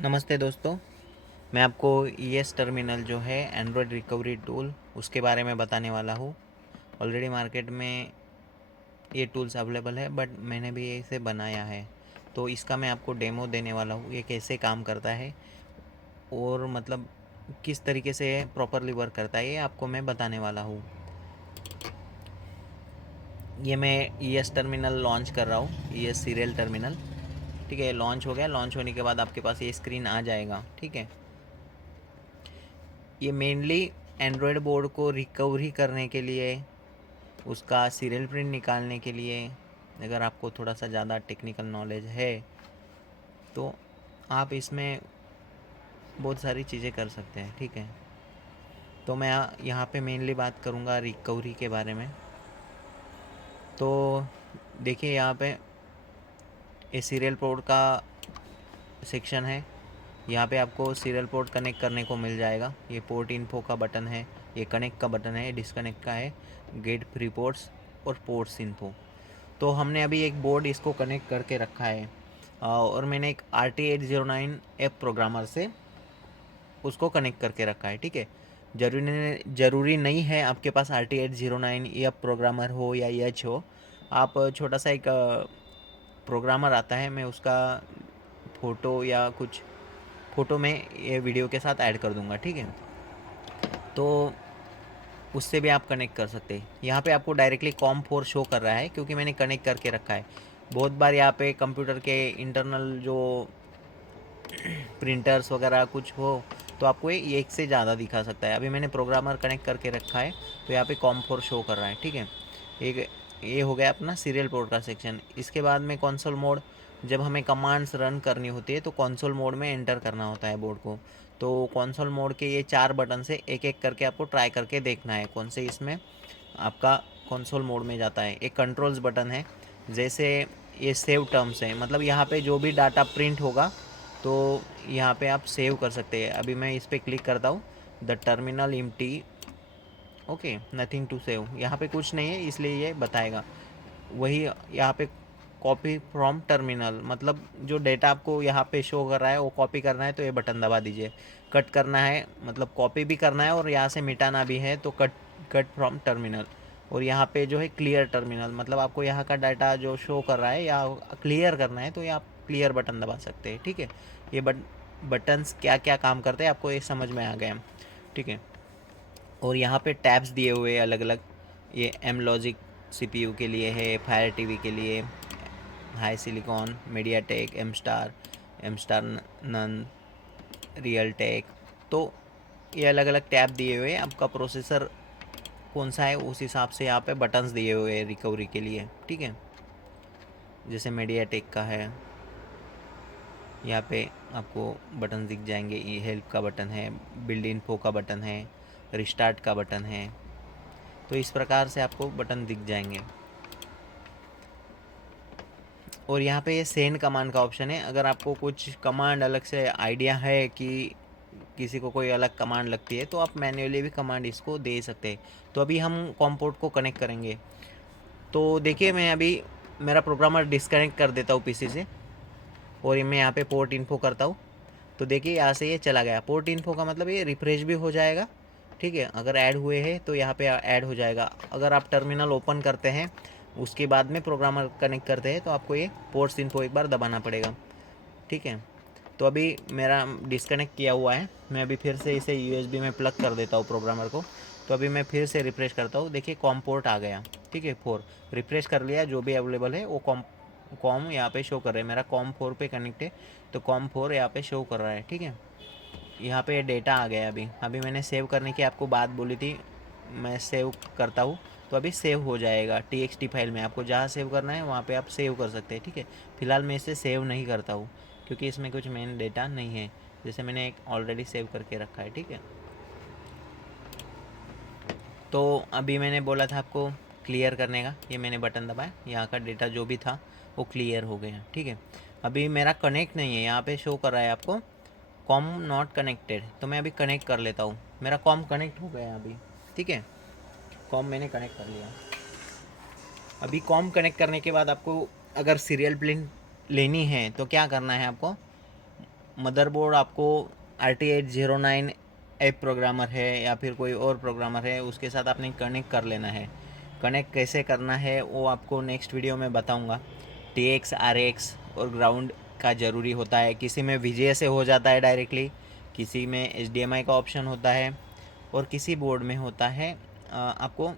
नमस्ते दोस्तों। मैं आपको ईएस टर्मिनल जो है एंड्रॉयड रिकवरी टूल उसके बारे में बताने वाला हूँ। ऑलरेडी मार्केट में ये टूल्स अवेलेबल है बट मैंने भी इसे बनाया है, तो इसका मैं आपको डेमो देने वाला हूँ। ये कैसे काम करता है और मतलब किस तरीके से प्रॉपरली वर्क करता है, ये आपको मैं बताने वाला हूँ। ये मैं ईएस टर्मिनल लॉन्च कर रहा हूँ, ईएस सीरियल टर्मिनल। ठीक है, लॉन्च हो गया। लॉन्च होने के बाद आपके पास ये स्क्रीन आ जाएगा। ठीक है, ये मेनली एंड्रॉयड बोर्ड को रिकवरी करने के लिए, उसका सीरियल प्रिंट निकालने के लिए, अगर आपको थोड़ा सा ज़्यादा टेक्निकल नॉलेज है तो आप इसमें बहुत सारी चीज़ें कर सकते हैं। ठीक है, तो मैं यहाँ पे मेनली बात करूँगा रिकवरी के बारे में। तो देखिए, यहाँ पे ये सीरियल पोर्ट का सेक्शन है। यहाँ पे आपको सीरियल पोर्ट कनेक्ट करने को मिल जाएगा। ये पोर्ट इन्फो का बटन है, ये कनेक्ट का बटन है, डिस्कनेक्ट का है, गेट फ्री पोर्ट्स और पोर्ट्स इन्फो। तो हमने अभी एक बोर्ड इसको कनेक्ट करके रखा है और मैंने एक RT809 ऐप प्रोग्रामर से उसको कनेक्ट करके रखा है। ठीक है, ज़रूरी नहीं है आपके पास RT809 ऐप प्रोग्रामर हो या एच हो। आप छोटा सा एक प्रोग्रामर आता है, मैं उसका फ़ोटो या कुछ फ़ोटो में ये वीडियो के साथ ऐड कर दूंगा। ठीक है, तो उससे भी आप कनेक्ट कर सकते हैं। यहाँ पे आपको डायरेक्टली कॉम4 शो कर रहा है क्योंकि मैंने कनेक्ट करके रखा है। बहुत बार यहाँ पे कंप्यूटर के इंटरनल जो प्रिंटर्स वगैरह कुछ हो तो आपको ये एक से ज़्यादा दिखा सकता है। अभी मैंने प्रोग्रामर कनेक्ट करके रखा है तो यहाँ पे कॉम4 शो कर रहा है। ठीक है, एक ये हो गया अपना सीरियल पोर्ट का सेक्शन। इसके बाद में कंसोल मोड, जब हमें कमांड्स रन करनी होती है तो कंसोल मोड में एंटर करना होता है बोर्ड को। तो कंसोल मोड के ये 4 बटन से एक एक करके आपको ट्राई करके देखना है कौन से इसमें आपका कंसोल मोड में जाता है। एक कंट्रोल्स बटन है, जैसे ये सेव टर्म्स है, मतलब यहाँ पे जो भी डाटा प्रिंट होगा तो यहाँ पे आप सेव कर सकते हैं। अभी मैं इस पर क्लिक करता हूँ, the terminal empty, okay, nothing to save. यहाँ पे कुछ नहीं है इसलिए ये बताएगा। वही यहाँ पे कॉपी फ्रॉम टर्मिनल, मतलब जो डेटा आपको यहाँ पे शो कर रहा है वो कॉपी करना है तो ये बटन दबा दीजिए। कट करना है, मतलब कॉपी भी करना है और यहाँ से मिटाना भी है तो कट कट फ्रॉम टर्मिनल। और यहाँ पे जो है क्लियर टर्मिनल, मतलब आपको यहाँ का डाटा जो शो कर रहा है या क्लियर करना है तो ये आप क्लियर बटन दबा सकते हैं। ठीक है, ये बटन्स क्या क्या काम करते हैं आपको ये समझ में आ गया। ठीक है, और यहाँ पे टैब्स दिए हुए अलग अलग। ये एम लॉजिक CPU के लिए है, फायर टीवी के लिए, high silicon, media tech, M star नन, रियल टेक। तो ये अलग अलग टैब दिए हुए हैं। आपका प्रोसेसर कौन सा है उस हिसाब से यहाँ पे बटन्स दिए हुए हैं रिकवरी के लिए। ठीक है, जैसे मीडिया टेक का है, यहाँ पे आपको बटन दिख जाएंगे। ये हेल्प का बटन है, बिल्ड इन्फो का बटन है, रिस्टार्ट का बटन है। तो इस प्रकार से आपको बटन दिख जाएंगे। और यहाँ पे ये सेंड कमांड का ऑप्शन है। अगर आपको कुछ कमांड अलग से आइडिया है कि किसी को कोई अलग कमांड लगती है तो आप मैन्युअली भी कमांड इसको दे सकते हैं। तो अभी हम कॉम पोर्ट को कनेक्ट करेंगे। तो देखिए, मैं अभी मेरा प्रोग्रामर डिस्कनेक्ट कर देता हूँ PC से और ये मैं यहाँ पे पोर्ट इन्फो करता हूँ। तो देखिए, यहाँ से ये चला गया। पोर्ट इन्फो का मतलब ये रिफ्रेश भी हो जाएगा। ठीक है, अगर ऐड हुए हैं तो यहाँ पे ऐड हो जाएगा। अगर आप टर्मिनल ओपन करते हैं उसके बाद में प्रोग्रामर कनेक्ट करते हैं तो आपको ये पोर्ट्स इन्फो एक बार दबाना पड़ेगा। ठीक है, तो अभी मेरा डिस्कनेक्ट किया हुआ है। मैं अभी फिर से इसे USB में प्लग कर देता हूँ प्रोग्रामर को। तो अभी मैं फिर से रिफ्रेश करता हूँ। देखिए, कॉम पोर्ट आ गया। ठीक है, 4 रिफ्रेश कर लिया, जो भी अवेलेबल है वो कॉम यहाँ पे शो कर रहे हैं। मेरा कॉम 4 पे कनेक्ट है तो कॉम 4 यहाँ पे शो कर रहा है। ठीक है, यहाँ पे डेटा आ गया। अभी अभी मैंने सेव करने की आपको बात बोली थी, मैं सेव करता हूँ तो अभी सेव हो जाएगा TXT फाइल में। आपको जहाँ सेव करना है वहाँ पे आप सेव कर सकते हैं। ठीक है, फिलहाल मैं इसे सेव नहीं करता हूँ क्योंकि इसमें कुछ मेन डेटा नहीं है, जैसे मैंने एक ऑलरेडी सेव करके रखा है। ठीक है, तो अभी मैंने बोला था आपको क्लियर करने का, ये मैंने बटन दबाया, यहाँ का डेटा जो भी था वो क्लियर हो गया। ठीक है, अभी मेरा कनेक्ट नहीं है, यहाँ पे शो कर रहा है आपको कॉम नॉट कनेक्टेड। तो मैं अभी कनेक्ट कर लेता हूँ। मेरा कॉम कनेक्ट हो गया अभी। ठीक है, कॉम मैंने कनेक्ट कर लिया। अभी कॉम कनेक्ट करने के बाद आपको अगर सीरियल प्रिंट लेनी है तो क्या करना है आपको, मदरबोर्ड आपको RT809 ऐप प्रोग्रामर है या फिर कोई और प्रोग्रामर है, उसके साथ आपने कनेक्ट कर लेना है। कनेक्ट कैसे करना है वो आपको नेक्स्ट वीडियो में बताऊंगा। TX RX और ग्राउंड का ज़रूरी होता है। किसी में VGA से हो जाता है डायरेक्टली, किसी में HDMI का ऑप्शन होता है, और किसी बोर्ड में होता है आपको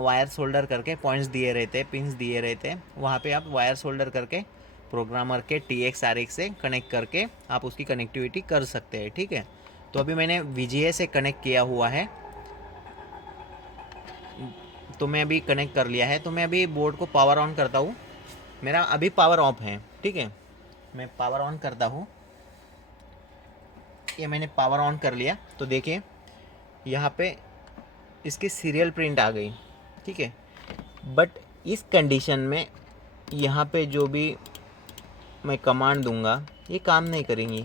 वायर सोल्डर करके पॉइंट्स दिए रहते हैं, पिंस दिए रहते हैं, वहाँ पे आप वायर सोल्डर करके प्रोग्रामर के TX RX से कनेक्ट करके आप उसकी कनेक्टिविटी कर सकते हैं। ठीक है, तो अभी मैंने VGA से कनेक्ट किया हुआ है, तो मैं अभी कनेक्ट कर लिया है। तो मैं अभी बोर्ड को पावर ऑन करता हूँ। मेरा अभी पावर ऑफ है। ठीक है, मैं पावर ऑन करता हूँ। ये मैंने पावर ऑन कर लिया, तो देखिए यहाँ पे इसकी सीरियल प्रिंट आ गई। ठीक है, बट इस कंडीशन में यहाँ पे जो भी मैं कमांड दूंगा ये काम नहीं करेंगी,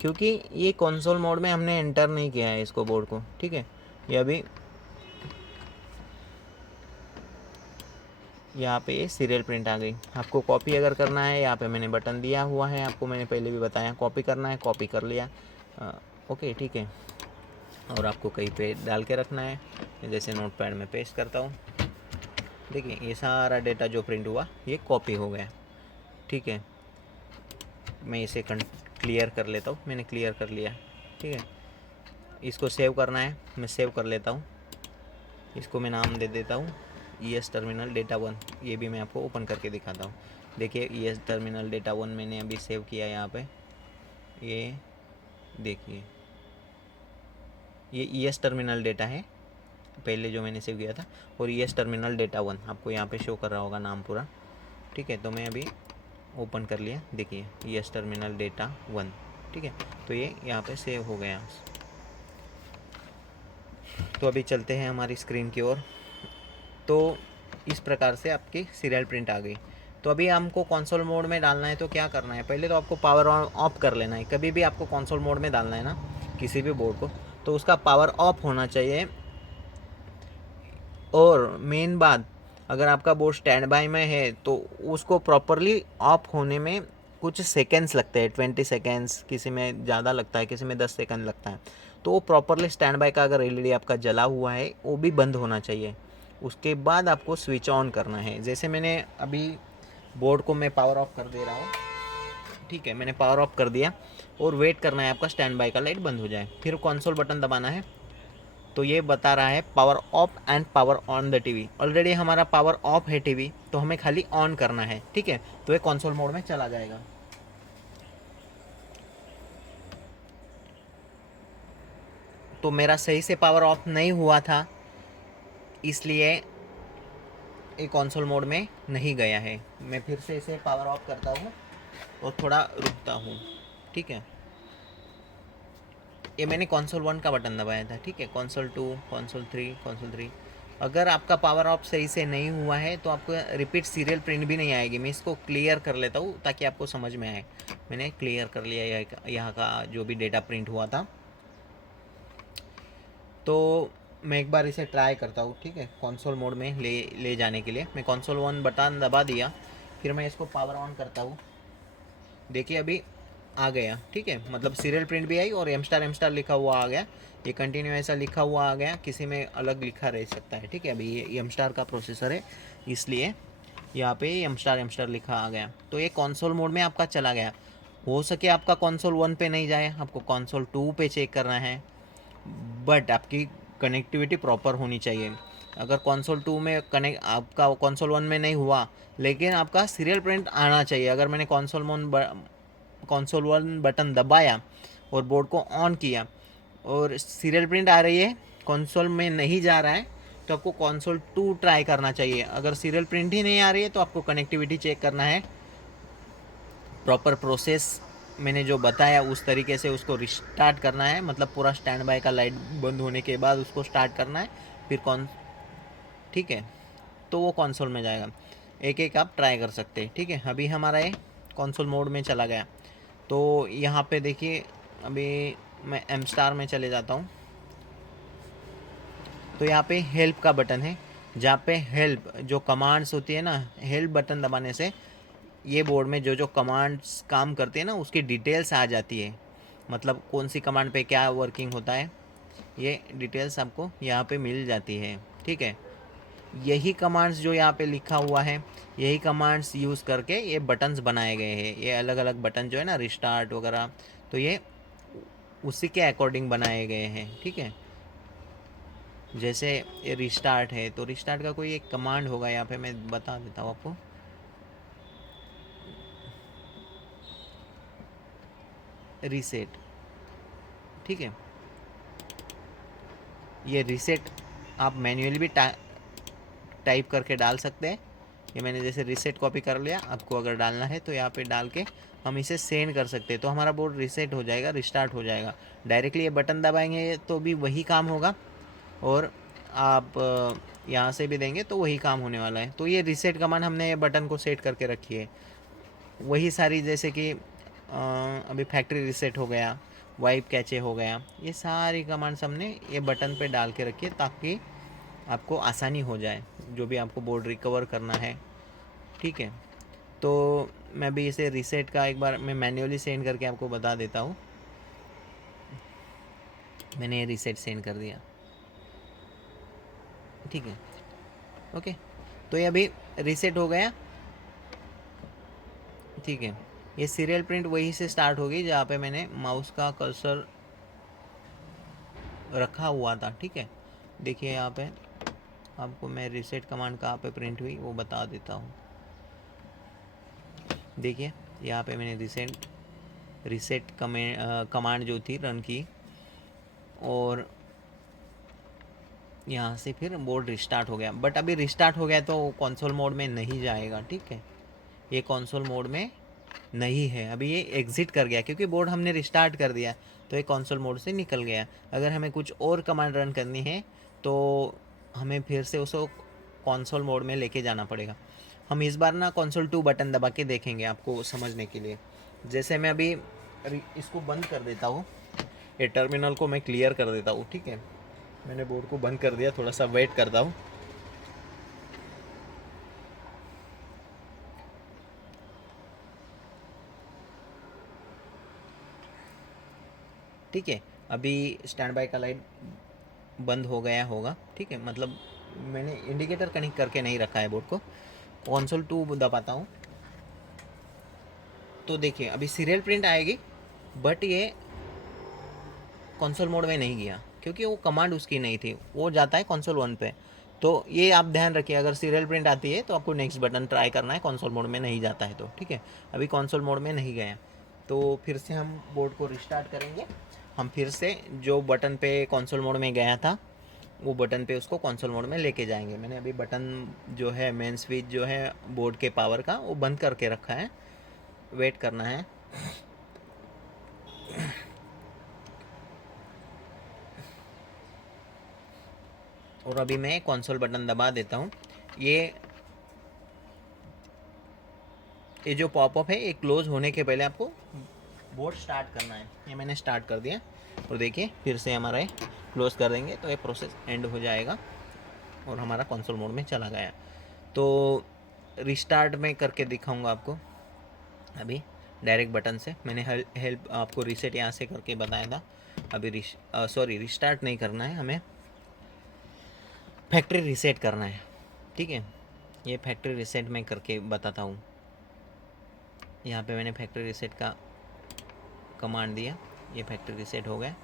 क्योंकि ये कंसोल मोड में हमने एंटर नहीं किया है इसको, बोर्ड को। ठीक है, ये अभी यहाँ पे ये सीरियल प्रिंट आ गई। आपको कॉपी अगर करना है, यहाँ पे मैंने बटन दिया हुआ है, आपको मैंने पहले भी बताया कॉपी करना है, कॉपी कर लिया। ओके, ठीक है। और आपको कहीं पे डाल के रखना है, जैसे नोटपैड में पेस्ट करता हूँ। देखिए ये सारा डेटा जो प्रिंट हुआ ये कॉपी हो गया। ठीक है, मैं इसे क्लियर कर लेता हूँ। मैंने क्लियर कर लिया। ठीक है, इसको सेव करना है, मैं सेव कर लेता हूँ। इसको मैं नाम दे देता हूँ ES टर्मिनल डेटा 1। ये भी मैं आपको ओपन करके दिखाता हूँ। देखिए ES टर्मिनल डेटा 1 मैंने अभी सेव किया यहाँ पे। ये देखिए ये ES टर्मिनल डेटा है पहले जो मैंने सेव किया था, और ES टर्मिनल डेटा 1 आपको यहाँ पे शो कर रहा होगा नाम पूरा। ठीक है, तो मैं अभी ओपन कर लिया। देखिए ES टर्मिनल डेटा 1। ठीक है, तो ये यहाँ पे सेव हो गया। तो अभी चलते हैं हमारी स्क्रीन की ओर। तो इस प्रकार से आपकी सीरियल प्रिंट आ गई। तो अभी हमको कंसोल मोड में डालना है, तो क्या करना है, पहले तो आपको पावर ऑफ कर लेना है। कभी भी आपको कंसोल मोड में डालना है ना किसी भी बोर्ड को, तो उसका पावर ऑफ होना चाहिए। और मेन बात, अगर आपका बोर्ड स्टैंड बाय में है तो उसको प्रॉपरली ऑफ होने में कुछ सेकेंड्स लगते हैं, 20 सेकेंड्स, किसी में ज़्यादा लगता है, किसी में 10 सेकंड लगता है। तो वो प्रॉपरली स्टैंड बाय का अगर LED आपका जला हुआ है वो भी बंद होना चाहिए। उसके बाद आपको स्विच ऑन करना है। जैसे मैंने अभी बोर्ड को मैं पावर ऑफ कर दे रहा हूँ। ठीक है, मैंने पावर ऑफ कर दिया, और वेट करना है आपका स्टैंड बाय का लाइट बंद हो जाए, फिर कंसोल बटन दबाना है। तो ये बता रहा है power of and power on the TV. Already हमारा पावर ऑफ है टीवी, तो हमें खाली ऑन करना है। ठीक है, तो ये कंसोल मोड में चला जाएगा। तो मेरा सही से पावर ऑफ नहीं हुआ था, इसलिए ये कंसोल मोड में नहीं गया है। मैं फिर से इसे पावर ऑफ करता हूँ और थोड़ा रुकता हूँ। ठीक है, ये मैंने कंसोल 1 का बटन दबाया था। ठीक है, कंसोल 2, कंसोल 3, कंसोल 3। अगर आपका पावर ऑफ सही से नहीं हुआ है तो आपको रिपीट सीरियल प्रिंट भी नहीं आएगी। मैं इसको क्लियर कर लेता हूँ ताकि आपको समझ में आए। मैंने क्लियर कर लिया यहाँ का जो भी डेटा प्रिंट हुआ था। तो मैं एक बार इसे ट्राई करता हूँ। ठीक है, कंसोल मोड में ले जाने के लिए मैं कंसोल 1 बटन दबा दिया, फिर मैं इसको पावर ऑन करता हूँ। देखिए अभी आ गया। ठीक है, मतलब सीरियल प्रिंट भी आई और एम स्टार लिखा हुआ आ गया। ये कंटिन्यू ऐसा लिखा हुआ आ गया, किसी में अलग लिखा रह सकता है। ठीक है, अभी ये एम स्टार का प्रोसेसर है, इसलिए यहाँ पे एम स्टार लिखा आ गया। तो ये कंसोल मोड में आपका चला गया। हो सके आपका कंसोल 1 पे नहीं जाए, आपको कंसोल 2 पे चेक करना है, बट आपकी कनेक्टिविटी प्रॉपर होनी चाहिए। अगर कंसोल 2 में कनेक्ट आपका कंसोल 1 में नहीं हुआ, लेकिन आपका सीरियल प्रिंट आना चाहिए। अगर मैंने कंसोल 1 बटन दबाया और बोर्ड को ऑन किया और सीरियल प्रिंट आ रही है, कंसोल में नहीं जा रहा है, तो आपको कंसोल 2 ट्राई करना चाहिए। अगर सीरियल प्रिंट ही नहीं आ रही है तो आपको कनेक्टिविटी चेक करना है। प्रॉपर प्रोसेस मैंने जो बताया उस तरीके से उसको रिस्टार्ट करना है, मतलब पूरा स्टैंड बाय का लाइट बंद होने के बाद उसको स्टार्ट करना है, फिर ठीक है, तो वो कंसोल में जाएगा। एक एक आप ट्राई कर सकते हैं। ठीक है, अभी हमारा ये कंसोल मोड में चला गया। तो यहाँ पे देखिए अभी मैं एम स्टार में चले जाता हूँ। तो यहाँ पे हेल्प का बटन है, जहाँ पे हेल्प जो कमांड्स होती है ना, हेल्प बटन दबाने से ये बोर्ड में जो जो कमांड्स काम करते हैं ना उसकी डिटेल्स आ जाती है, मतलब कौन सी कमांड पे क्या वर्किंग होता है, ये डिटेल्स आपको यहाँ पे मिल जाती है। ठीक है, यही कमांड्स जो यहाँ पे लिखा हुआ है, यही कमांड्स यूज़ करके ये बटन्स बनाए गए हैं। ये अलग अलग बटन जो है ना, रिस्टार्ट वगैरह, तो ये उसी के अकॉर्डिंग बनाए गए हैं। ठीक है, जैसे ये रिस्टार्ट है तो रिस्टार्ट का कोई एक कमांड होगा, यहाँ पे मैं बता देता हूँ आपको। रीसेट, ठीक है, ये रीसेट आप मैन्युअली भी टाइप करके डाल सकते हैं। ये मैंने जैसे रीसेट कॉपी कर लिया, आपको अगर डालना है तो यहाँ पे डाल के हम इसे सेंड कर सकते हैं, तो हमारा बोर्ड रीसेट हो जाएगा, रिस्टार्ट हो जाएगा। डायरेक्टली ये बटन दबाएंगे तो भी वही काम होगा, और आप यहाँ से भी देंगे तो वही काम होने वाला है। तो ये रीसेट कमांड हमने ये बटन को सेट करके रखी है। वही सारी, जैसे कि अभी फैक्ट्री रीसेट हो गया, वाइप कैचे हो गया, ये सारी कमांड्स हमने ये बटन पे डाल के रखी है ताकि आपको आसानी हो जाए जो भी आपको बोर्ड रिकवर करना है। ठीक है, तो मैं भी इसे रीसेट का एक बार मैं मैन्युअली सेंड करके आपको बता देता हूँ। मैंने ये रीसेट सेंड कर दिया। ठीक है, ओके, तो ये अभी रीसेट हो गया। ठीक है, ये सीरियल प्रिंट वहीं से स्टार्ट होगी जहाँ पे मैंने माउस का कर्सर रखा हुआ था। ठीक है, देखिए यहाँ पे आपको मैं रीसेट कमांड कहाँ पे प्रिंट हुई वो बता देता हूँ। देखिए यहाँ पे मैंने रीसेट कमांड जो थी रन की, और यहाँ से फिर बोर्ड रिस्टार्ट हो गया। बट अभी रिस्टार्ट हो गया तो कंसोल मोड में नहीं जाएगा। ठीक है, ये कंसोल मोड में नहीं है, अभी ये एग्ज़िट कर गया क्योंकि बोर्ड हमने रिस्टार्ट कर दिया, तो ये कंसोल मोड से निकल गया। अगर हमें कुछ और कमांड रन करनी है तो हमें फिर से उसको कंसोल मोड में लेके जाना पड़ेगा। हम इस बार ना कंसोल 2 बटन दबा के देखेंगे आपको समझने के लिए। जैसे मैं अभी इसको बंद कर देता हूँ, ये टर्मिनल को मैं क्लियर कर देता हूँ। ठीक है, मैंने बोर्ड को बंद कर दिया, थोड़ा सा वेट करता हूँ। ठीक है, अभी स्टैंड बाय का लाइट बंद हो गया होगा। ठीक है, मतलब मैंने इंडिकेटर कनेक्ट करके नहीं रखा है बोर्ड को। कंसोल 2 दबाता हूँ तो देखिए अभी सीरियल प्रिंट आएगी, बट ये कंसोल मोड में नहीं गया क्योंकि वो कमांड उसकी नहीं थी, वो जाता है कंसोल 1 पे। तो ये आप ध्यान रखिए, अगर सीरियल प्रिंट आती है तो आपको नेक्स्ट बटन ट्राई करना है, कंसोल मोड में नहीं जाता है तो। ठीक है, अभी कंसोल मोड में नहीं गया, तो फिर से हम बोर्ड को रिस्टार्ट करेंगे। हम फिर से जो बटन पे कंसोल मोड में गया था वो बटन पे उसको कंसोल मोड में लेके जाएंगे। मैंने अभी बटन जो है मेन स्विच जो है बोर्ड के पावर का वो बंद करके रखा है, वेट करना है। और अभी मैं कंसोल बटन दबा देता हूँ। ये जो पॉपअप है ये क्लोज होने के पहले आपको बोर्ड स्टार्ट करना है। ये मैंने स्टार्ट कर दिया, और देखिए फिर से हमारा ये क्लोज कर देंगे तो ये प्रोसेस एंड हो जाएगा और हमारा कंसोल मोड में चला गया। तो रिस्टार्ट में करके दिखाऊंगा आपको। अभी डायरेक्ट बटन से मैंने हेल्प आपको रीसेट यहाँ से करके बताया था। अभी रिस्टार्ट नहीं करना है, हमें फैक्ट्री रीसेट करना है। ठीक है, ये फैक्ट्री रीसेट में करके बताता हूँ। यहाँ पे मैंने फैक्ट्री रीसेट का कमांड दिया, ये फैक्ट्री रीसेट हो गया।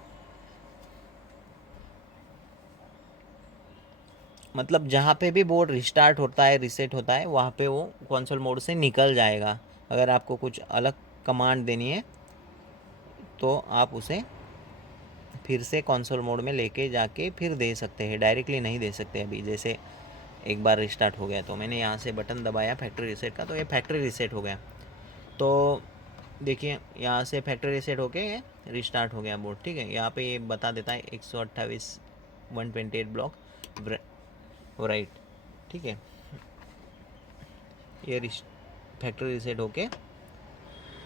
मतलब जहाँ पे भी बोर्ड रिस्टार्ट होता है, रीसेट होता है, वहाँ पे वो कंसोल मोड से निकल जाएगा। अगर आपको कुछ अलग कमांड देनी है तो आप उसे फिर से कंसोल मोड में लेके जाके फिर दे सकते हैं, डायरेक्टली नहीं दे सकते। अभी जैसे एक बार रिस्टार्ट हो गया तो मैंने यहाँ से बटन दबाया फैक्ट्री रीसेट का, तो ये फैक्ट्री रीसेट हो गया। तो देखिए यहाँ से फैक्ट्री रीसेट होके ये रिस्टार्ट हो गया बोर्ड। ठीक है, यहाँ पे ये बता देता है 128 128 ब्लॉक राइट। ठीक है, ये फैक्ट्री रीसेट होके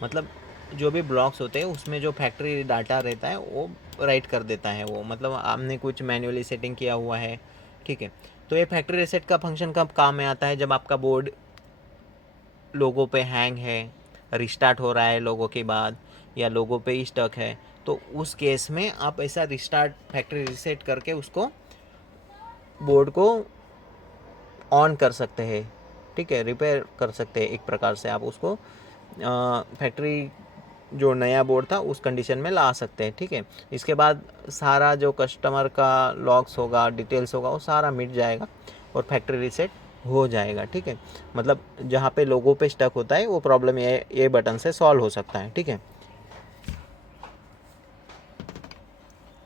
मतलब जो भी ब्लॉक्स होते हैं उसमें जो फैक्ट्री डाटा रहता है वो राइट कर देता है वो, मतलब आपने कुछ मैन्युअली सेटिंग किया हुआ है। ठीक है, तो ये फैक्ट्री रीसेट का फंक्शन कब काम में आता है, जब आपका बोर्ड लोगो पे हैंग है, रिस्टार्ट हो रहा है लोगो के बाद, या लोगो पे ही स्टक है, तो उस केस में आप ऐसा रिस्टार्ट फैक्ट्री रीसेट करके उसको बोर्ड को ऑन कर सकते हैं, ठीक है, रिपेयर कर सकते हैं एक प्रकार से आप उसको फैक्ट्री जो नया बोर्ड था उस कंडीशन में ला सकते हैं, ठीक है। इसके बाद सारा जो कस्टमर का लॉग्स होगा, डिटेल्स होगा, वो सारा मिट जाएगा और फैक्ट्री रीसेट हो जाएगा, ठीक है। मतलब जहाँ पे लोगों पे स्टक होता है वो प्रॉब्लम ये बटन से सॉल्व हो सकता है, ठीक है।